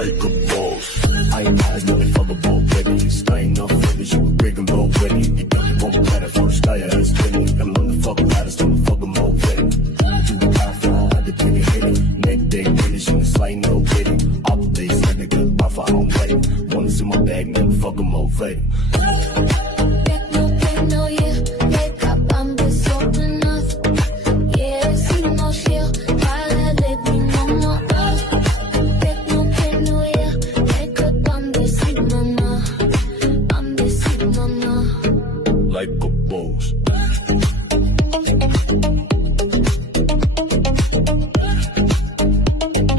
like a boss. I ain't eyes, motherfucker, already. Staying up for this, you rigging already. You don't want that at first, I ass ready. I'm on the fucking ladder, so I'm fucking already. You the guy for all the piggy hitting. Neck day, finish in the slide, no pity. All the days, like a good bar for home plate. Wanna see my bag, nigga, fuck 'em already.